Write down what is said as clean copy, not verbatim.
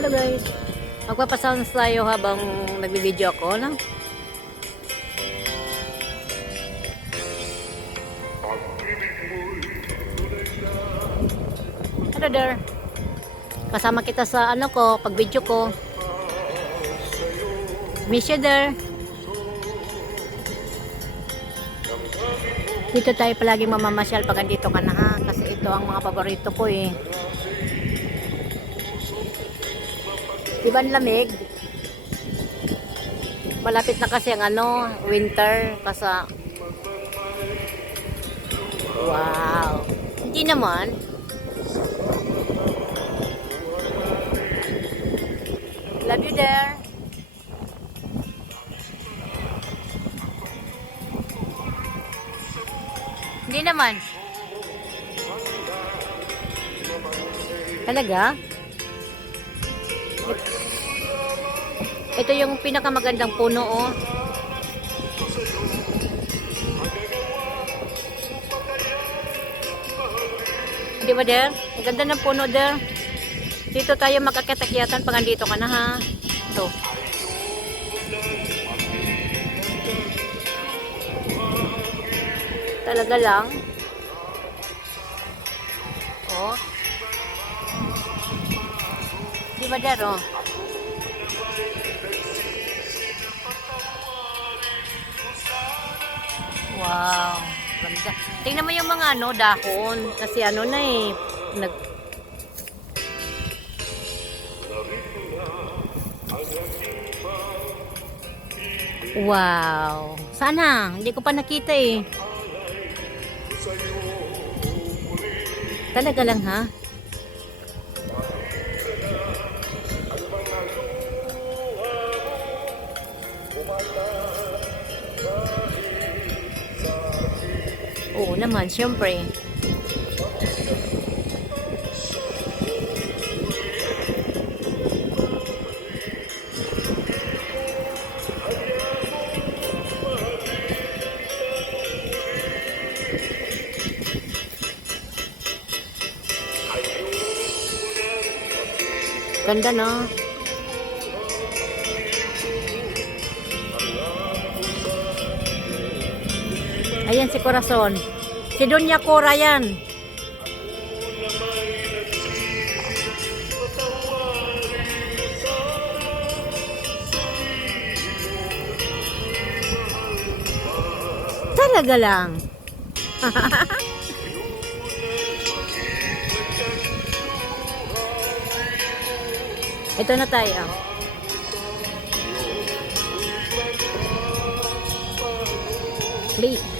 Hello guys. Magpapasounds tayo habang nagbi-video ako, no? Hello there. Kasama kita sa ano ko, pag video ko. Miss you there. Dito tayo palagi mamamasyal pag andito ka na ha. Kasi ito ang mga paborito ko eh. Diba ang lamig? Malapit na kasi ang ano, winter. Kasi wow. Hindi naman. Love you there. Hindi naman. Talaga? Ito yung pinakamagandang puno, oh. Di ba, der? Ang ganda ng puno, der. Dito tayo magkakitakyatan pag andito ka na, ha? Ito. Talaga lang. Oh. Di ba, der, oh? Wow. Ganda. Tingnan mo yung mga ano, dahon. Kasi ano na eh. Wow. Sana. Hindi ko pa nakita eh. Talaga lang ha? Oo naman, syempre. Ganda no? Ayan si Corazon. Si Doña Cora yan. Talaga lang. Ito na tayo. Please.